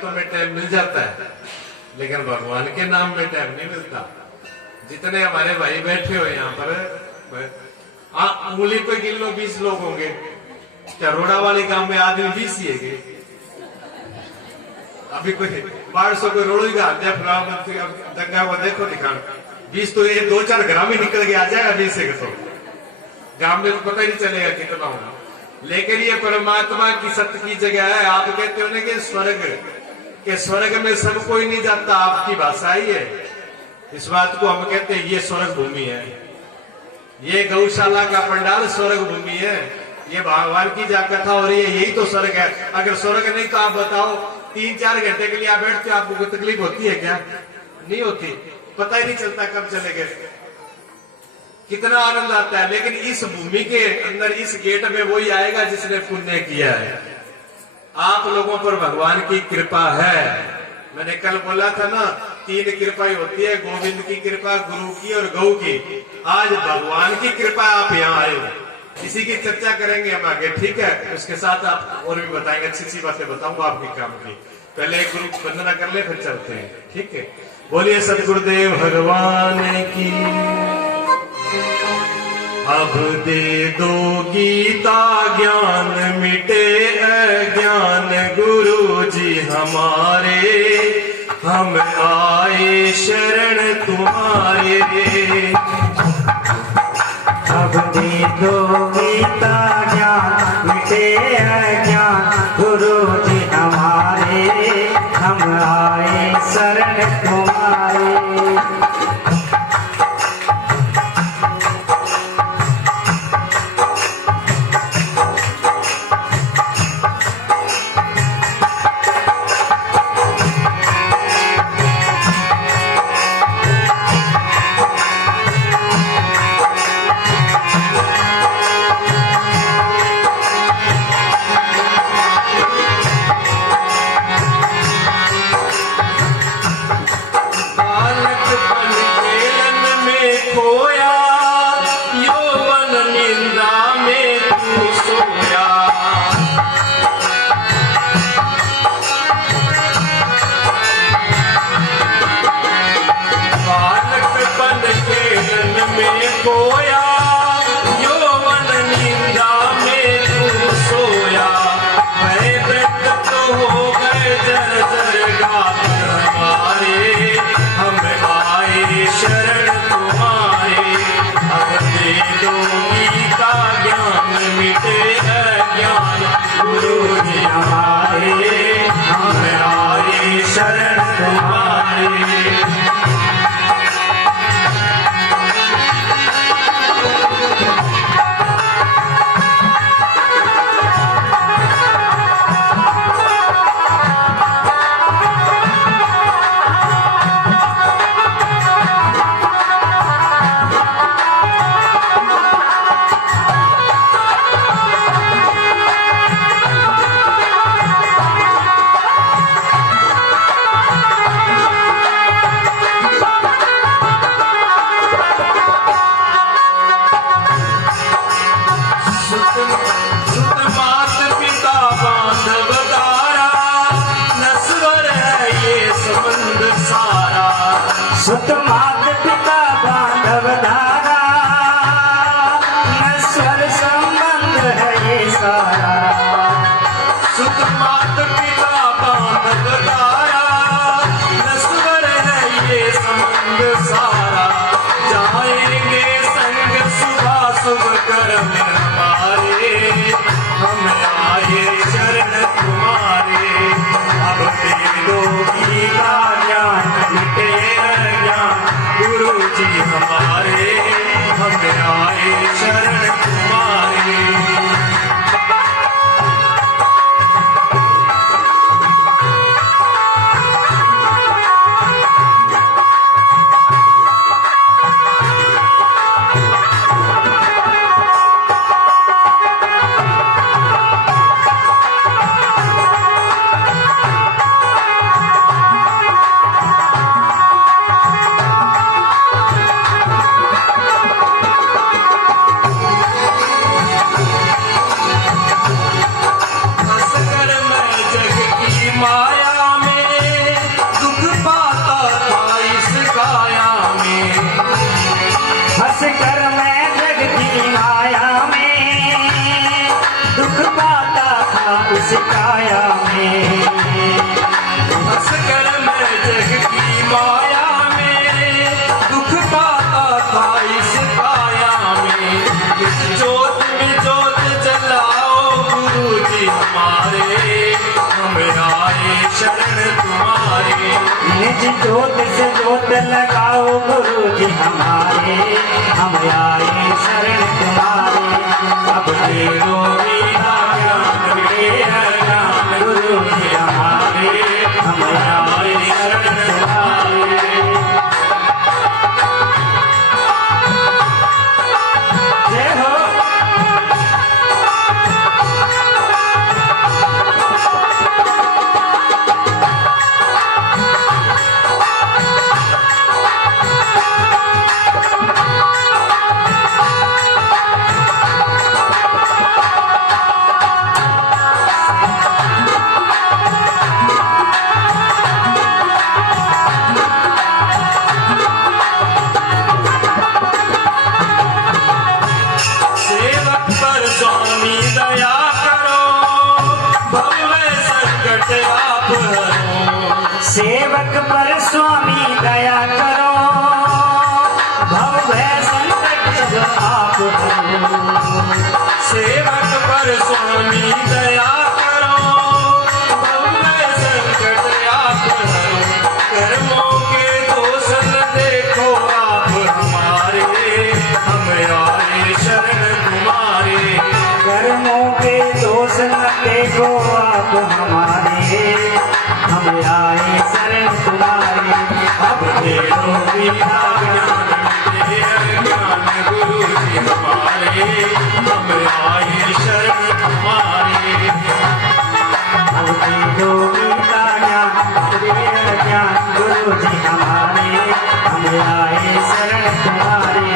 तो में टाइम मिल जाता है, लेकिन भगवान के नाम में टाइम नहीं मिलता। जितने हमारे भाई बैठे हो यहाँ पर, उंगली पे गिन लो 20 लोग होंगे, चरोड़ा वाले गांव में आदमी 20 ही है। अभी कोई 1200 कोई रोड़ी का दंगा हुआ देखो दिखान 20 तो ये 2-4 ग्राम ही निकल के आ जाएगा 20 से तो गांव में तो पता ही नहीं चलेगा कितना होगा। लेकिन ये परमात्मा की सत्य की जगह है। आप कहते हो ना कि स्वर्ग में सब कोई नहीं जाता, आपकी भाषा ही है। इस बात को हम कहते हैं ये स्वर्ग भूमि है, ये गौशाला का पंडाल स्वर्ग भूमि है, ये भगवान की जहाँ कथा हो रही है यही तो स्वर्ग है। अगर स्वर्ग नहीं तो आप बताओ 3-4 घंटे के लिए आप बैठते हो, आपको कोई तकलीफ होती है क्या? नहीं होती, पता ही नहीं चलता कब चले गए, कितना आनंद आता है। लेकिन इस भूमि के अंदर इस गेट में वही आएगा जिसने पुण्य किया है। आप लोगों पर भगवान की कृपा है। मैंने कल बोला था ना 3 कृपा होती है, गोविंद की कृपा, गुरु की और गौ की। आज भगवान की कृपा आप यहाँ आए हो, इसी की चर्चा करेंगे हम आगे, ठीक है? उसके साथ आप और भी बताएंगे, अच्छी बातें बताऊंगा आपके काम की। पहले एक गुरु वंदना कर ले फिर चलते हैं, ठीक है? बोलिए सतगुरुदेव भगवान की। अब दे दो गीता ज्ञान मिटे अज्ञान, गुरु जी हमारे हम आए शरण तुम्हारे। अब दे दो गीता ज्ञान मिटे अज्ञान, गुरु जी हमारे हम आए शरण तुम्हारे। सुत मात पिता बांधव धारा, नश्वर संबंध है ये सारा। सुत मात पिता बांधव धारा, नश्वर है ये संबंध सारा। जाएंगे संग सुबह शुभ कर्म हमारे, हम आए शरण तुम्हारे। अब दे दो गीता ज्ञान मिटे अज्ञान, गुरु ऐसी जोत से जोत लगाओ गुरु जी हमारे, हम आए शरण तुम्हारे। अब दे दो मीरा ज्ञान मिटे अज्ञान गुरु जी हमारे, हम आए शरण तुम्हारे। जय हो। सेवक पर स्वामी दया करो, भव भय संकट सब आप हरो। सेवक पर स्वामी दया करो, भव भय संकट आप हरो। कर्मों के दोष न देखो आप हमारे, हम आए शरण तुम्हारे। कर्मों के दोष न देखो आप हमारे, हम आए शरण तुम्हारे। अब दे दो मीरा ज्ञान मिटे अज्ञान गुरु जी हमारे, हम आए शरण तुम्हारे। अब दे दो गीता ज्ञान गुरु जी हमारे, हम आए शरण तुम्हारे।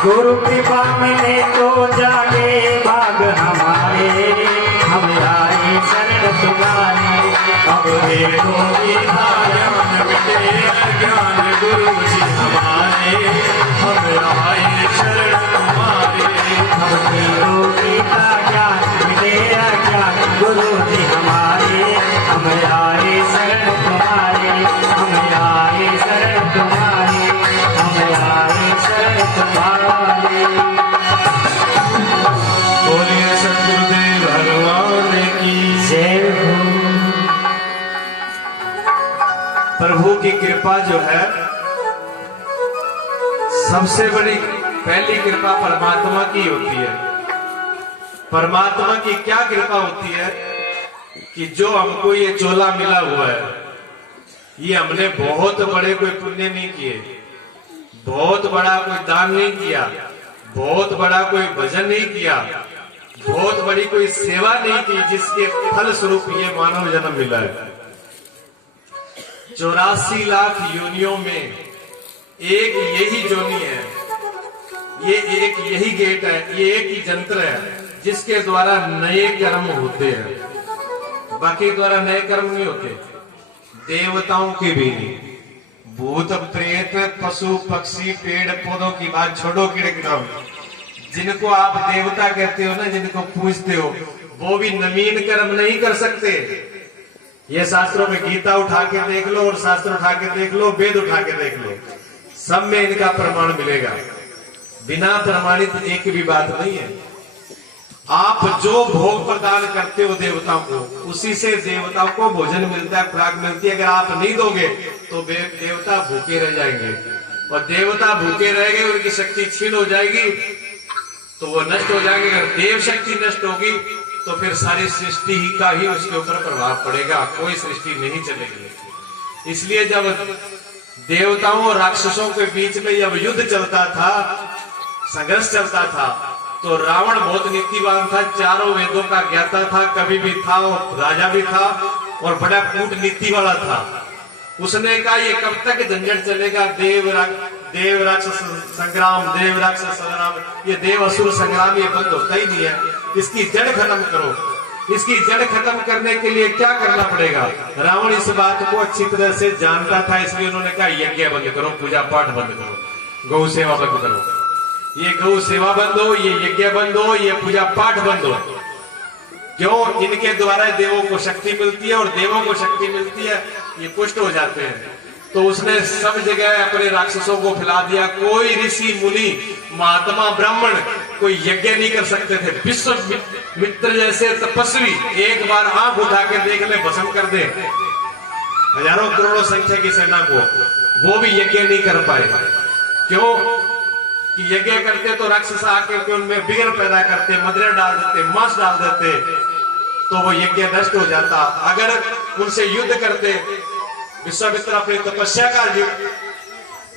गुरु कृपा मिले तो जागे भाग हमारे, हम आए शरण तुम्हारे। अब दे दो मीरा ज्ञान मिटे अज्ञान गुरु जी हमारे, हम आए शरण तुम्हारे। अब दे दो गीता ज्ञान मिले अज्ञान गुरु जी हमारे, हम आए शरण तुम्हारे। हम आए शरण तुम्हारे, हम आए शरण तुम्हारे। बोलिए सतगुरुदेव भगवान की जय हो। प्रभु की कृपा जो है सबसे बड़ी पहली कृपा परमात्मा की होती है। परमात्मा की क्या कृपा होती है कि जो हमको ये चोला मिला हुआ है, ये हमने बहुत बड़े कोई पुण्य नहीं किए, बहुत बड़ा कोई दान नहीं किया, बहुत बड़ा कोई भजन नहीं किया, बहुत बड़ी कोई सेवा नहीं की, जिसके फल स्वरूप ये मानव जन्म मिला है। 84 लाख योनियों में एक यही जोनी है, ये एक यही गेट है, ये एक ही जंत्र है जिसके द्वारा नए कर्म होते हैं। बाकी द्वारा नए कर्म नहीं होते, देवताओं के भी नहीं। भूत प्रेत पशु पक्षी पेड़ पौधों की बात छोड़ो, कीड़े कीड़े जिनको आप देवता कहते हो ना, जिनको पूजते हो, वो भी नवीन कर्म नहीं कर सकते। ये शास्त्रों में गीता उठा के देख लो और शास्त्र उठा के देख लो, वेद उठा के देख लो, सब में इनका प्रमाण मिलेगा। बिना प्रमाणित एक भी बात नहीं है। आप जो भोग प्रदान करते हो देवताओं को, उसी से देवताओं को भोजन मिलता है, खुराक मिलती है। अगर आप नहीं दोगे तो देवता भूखे रह जाएंगे, और देवता भूखे रह गए, उनकी शक्ति छीन हो जाएगी तो वो नष्ट हो जाएंगे। अगर देव शक्ति नष्ट होगी तो फिर सारी सृष्टि ही का ही उसके ऊपर प्रभाव पड़ेगा, कोई सृष्टि नहीं चलेगी। इसलिए जब देवताओं और राक्षसों के बीच में जब युद्ध चलता था, संघर्ष चलता था, तो रावण बहुत नीतिवान था, चारों वेदों का ज्ञाता था, कवि भी था और राजा भी था और बड़ा कूटनीति वाला था। उसने कहा ये कब तक झंझट चलेगा, देव राक्षस संग्राम, देव राक्षस संग्राम, ये देव असुर संग्राम ये बंद होता ही नहीं है, इसकी जड़ खत्म करो। इसकी जड़ खत्म करने के लिए क्या करना पड़ेगा? रावण इस बात को अच्छी तरह से जानता था, इसलिए उन्होंने कहा यज्ञ बंद करो, पूजा पाठ बंद करो, गौ सेवा बंद करो। ये गौ सेवा बंद हो, ये यज्ञ बंद हो, ये पूजा पाठ बंद हो। क्यों? इनके द्वारा देवों को शक्ति मिलती है, और देवों को शक्ति मिलती है, ये पुष्ट हो जाते हैं। तो उसने सब जगह अपने राक्षसों को फैला दिया। कोई ऋषि मुनि महात्मा ब्राह्मण कोई यज्ञ नहीं कर सकते थे। विश्व मित्र जैसे तपस्वी एक बार आंख उठा के देख ले, भस्म कर दे हजारों करोड़ों संख्या की सेना को, वो भी यज्ञ नहीं कर पाए। क्यों? कि यज्ञ करते तो राक्षस आके उनमें बिगड़ पैदा करते, मदिरा डाल देते, मांस डाल देते, तो वो यज्ञ नष्ट हो जाता। अगर उनसे युद्ध करते, विश्वामित्र अपनी तपस्या का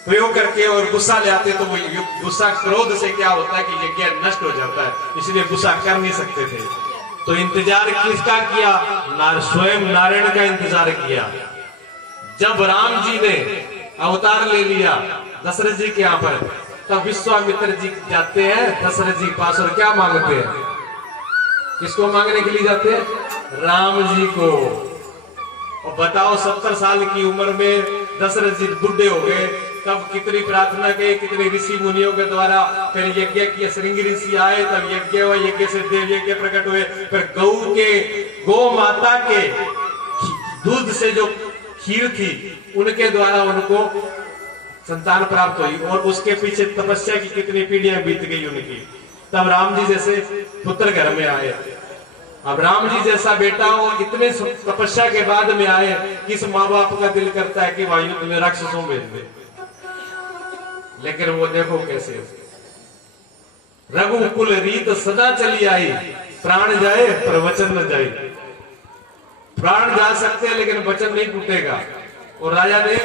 प्रयोग करके और गुस्सा ले आते, तो वो गुस्सा क्रोध से क्या होता है कि यज्ञ नष्ट हो जाता है, इसलिए गुस्सा कर नहीं सकते थे। तो इंतजार किसका किया? स्वयं नारायण का इंतजार किया। जब राम जी ने अवतार ले लिया दशरथ जी के यहाँ पर, तब विश्वामित्र जी जाते हैं दशरथ जी पास और क्या मांगते हैं? किसको मांगने के लिए जाते हैं? राम जी को। और बताओ 70 साल की उम्र में दशरथ जी बुढ़े हो गए, तब कितनी प्रार्थना की, कितने ऋषि मुनियों के द्वारा फिर यज्ञ किया। श्रृंग ऋषि आए, तब यज्ञ हुआ, यज्ञ से देव यज्ञ प्रकट हुए। फिर गौ माता के दूध से जो खीर थी, उनके द्वारा उनको संतान प्राप्त हुई, और उसके पीछे तपस्या की कितनी पीढ़ियां बीत गई उनकी। तब राम जी जैसे पुत्र घर में आए। अब राम जी जैसा बेटा हो, इतने तपस्या के बाद में आए, किस माँ बाप का दिल करता है कि वहां युद्ध में राक्षसों भेज दे। लेकिन वो देखो कैसे, रघुकुल रीत सदा चली आई, प्राण जाए पर वचन न जाए। प्राण जा सकते हैं लेकिन वचन नहीं टूटेगा। और राजा ने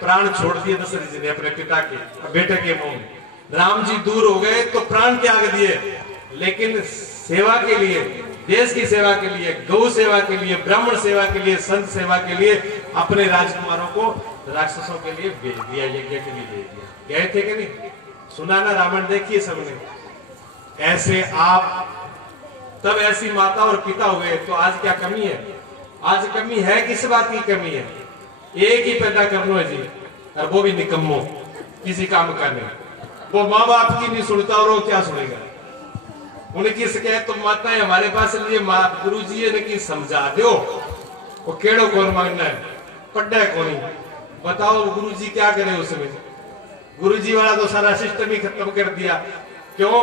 प्राण छोड़ दिए दशरथ जी ने अपने पिता के बेटे के मुंह में। राम जी दूर हो गए तो प्राण त्याग दिए, लेकिन सेवा के लिए, देश की सेवा के लिए, गौ सेवा के लिए, ब्राह्मण सेवा के लिए, संत सेवा के लिए अपने राजकुमारों को राक्षसों के लिए भेज दिया, यज्ञ के लिए भेज दिया। गए थे कि नहीं? सुना ना रावण, देखिए सबने। ऐसे आप तब ऐसी माता और पिता हुए, तो आज क्या कमी है? आज कमी है, किस बात की कमी है? एक ही पैदा करना है जी, और वो भी निकम्मो, किसी काम का नहीं। वो माँ बाप की नहीं सुनता और वो क्या सुनेगा? उनकी शिकायत तो माताएं हमारे पास लिए, गुरु जी ने समझा दो, वो केड़ो कौन मांगना है, पढ़ा कौन? बताओ गुरु जी क्या करे उसमें? गुरु जी वाला तो सारा सिस्टम ही खत्म कर दिया। क्यों?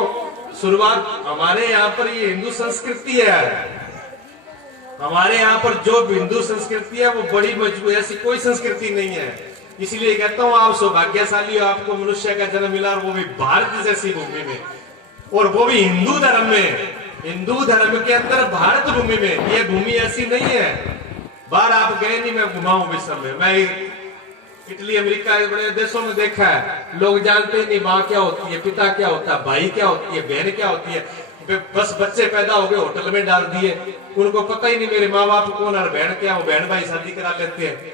शुरुआत हमारे यहाँ पर ये हिंदू संस्कृति है। हमारे यहाँ पर जो हिंदू संस्कृति है वो बड़ी मजबूत, ऐसी कोई संस्कृति नहीं है। इसलिए कहता हूँ आप सौभाग्यशाली हो, आपको मनुष्य का जन्म मिला, और वो भी भारत जैसी भूमि में, और वो भी हिंदू धर्म में, हिंदू धर्म के अंदर भारत भूमि में। ये भूमि ऐसी नहीं है, बाहर आप गए नहीं, मैं घुमाऊं विश्व में। मैं इटली, अमेरिका, बड़े देशों में देखा है, लोग जानते ही नहीं माँ क्या होती है, पिता क्या होता है, भाई क्या होती है, बहन क्या होती है। बस बच्चे पैदा हो गए, होटल में डाल दिए, उनको पता ही नहीं मेरे माँ बाप कौन और बहन क्या हो। बहन भाई शादी करा लेते हैं।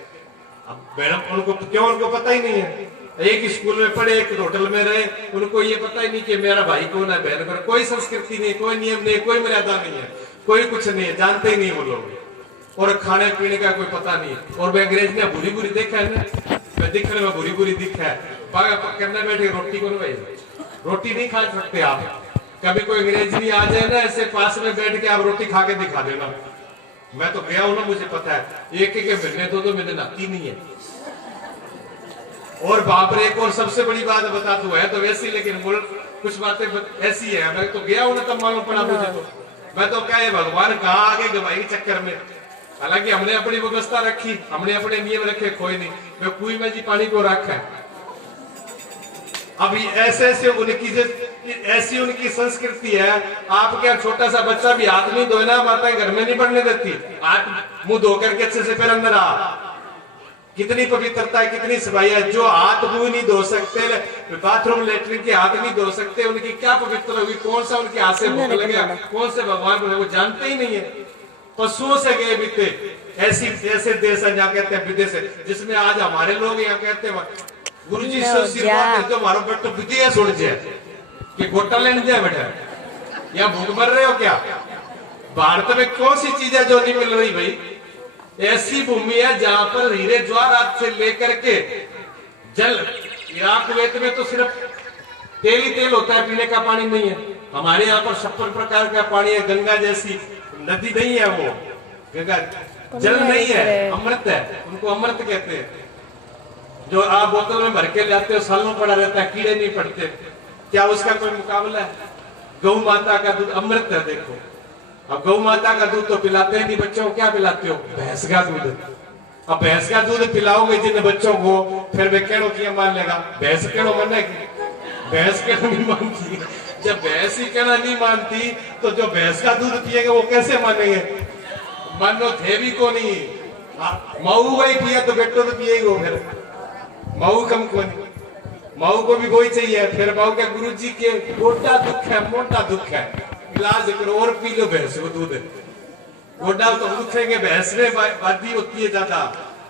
अब बहन उनको क्यों? उनको पता ही नहीं है। एक स्कूल में पढ़े, एक होटल में रहे, उनको ये पता ही नहीं कि मेरा भाई कौन है, बहन कौन। कोई संस्कृति नहीं, कोई नियम नहीं, कोई मर्यादा नहीं है, कोई कुछ नहीं है, जानते ही नहीं वो लोग। और खाने पीने का कोई पता नहीं है। और मैं अंग्रेज में बुरी बुरी देखा है ना, मैं दिखने में बुरी बुरी दिखा है। करने बैठे रोटी को भाई, रोटी नहीं खा सकते आप। कभी कोई अंग्रेज नहीं आ जाए ना, ऐसे पास में बैठ के आप रोटी खा के दिखा देना। मैं तो गया हूं ना, मुझे पता है, एक महीने दो महीने नाती नहीं है। और बाप रे, एक और सबसे बड़ी बात बता, तू है तो वैसी, लेकिन कुछ बातें ऐसी है। मैं तो गया हूं ना, तब मालूम पड़ा मुझे। तो मैं तो क्या, ये भगवान कहाँ आगे गवाई चक्कर में। हालांकि हमने अपनी व्यवस्था रखी, हमने अपने नियम रखे, कोई नहीं, मैं कुएं में जी पानी को रखा है। अभी ऐसे ऐसी उनकी संस्कृति है। आप क्या, छोटा सा बच्चा भी हाथ नहीं धोए ना, माता घर में नहीं बढ़ने देती, हाथ मुंह धो करके अच्छे से फिर अंदर आ। कितनी पवित्रता है, कितनी सफाई है। जो हाथ मुंह नहीं धो सकते, बाथरूम लेटरिन के हाथ नहीं धो सकते, उनकी क्या पवित्रता होगी? कौन सा उनके हाथ से भूख लगेगा? कौन से भगवान को? वो जानते ही नहीं है। पशुओं से गए बीते ऐसे देश है जहाँ कहते हैं विदेश है, जिसमें आज हमारे लोग यहाँ कहते हैं गुरु जी जो हमारा बेटा विदेश छोड़ जाए कि गोटा लेने जाए बेटा, या भूख मर रहे हो क्या? भारत में कौन सी चीज है जो नहीं मिल रही भाई? ऐसी भूमि है जहां पर हीरे ज्वारात से लेकर के जल, इराक कुवैत में तो सिर्फ तेल ही तेल होता है, पीने का पानी नहीं है। हमारे यहाँ पर 56 प्रकार का पानी है, गंगा जैसी नदी नहीं है, वो गंगा जल नहीं है, अमृत है, उनको अमृत कहते हैं। जो आप बोतल में भर के लाते हो, सालों पड़ा रहता है, कीड़े नहीं पड़ते, क्या उसका कोई मुकाबला है? गौ माता का दूध अमृत है। देखो, अब गौ माता का दूध तो पिलाते नहीं बच्चों को, क्या पिलाते हो? भैंस का दूध। अब भैंस का दूध पिलाओगे जिन बच्चों को, फिर वे कहनो किया मान लेगा, भैंस कहनो माने, भैंस कहना नहीं मानती। जब भैंस ही कहना नहीं मानती तो जो भैंस का दूध पिएगा वो कैसे मानेंगे? मानो थे भी को नहीं, मऊ वही पिया तो बेटो तो पिएगा, फिर मऊ कम को नहीं, मऊ को भी कोई चाहिए। फिर मऊ के गुरु जी के गोटा दुख है, मोटा दुख है, इलाज करो और पी लो भैंस को दूध। गोटा तो दुख है, भैंस में बादी होती है ज्यादा,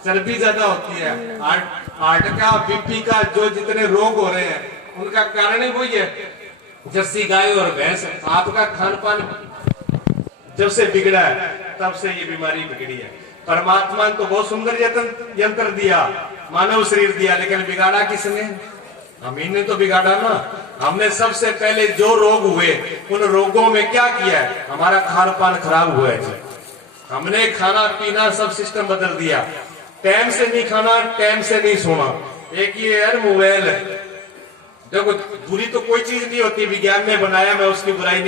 चर्बी ज्यादा होती है, हार्ट का, बीपी का, जो जितने रोग हो रहे हैं उनका कारण ही वही है, जर्सी गाय और भैंस। आपका खान पान जब से बिगड़ा है तब से ये बीमारी बिगड़ी है। परमात्मा ने तो बहुत सुंदर यंत्र दिया, मानव शरीर दिया, लेकिन बिगाड़ा किसने? हम ही ने तो बिगाड़ा ना। हमने सबसे पहले जो रोग हुए, उन रोगों में क्या किया है? हमारा खान पान खराब हुआ है जी। हमने खाना पीना सब सिस्टम बदल दिया, टाइम से नहीं खाना, टाइम से नहीं सोना। एक ये यार मोबाइल है, देखो बुरी तो कोई चीज नहीं होती, विज्ञान ने बनाया, मैं उसकी बुराई नहीं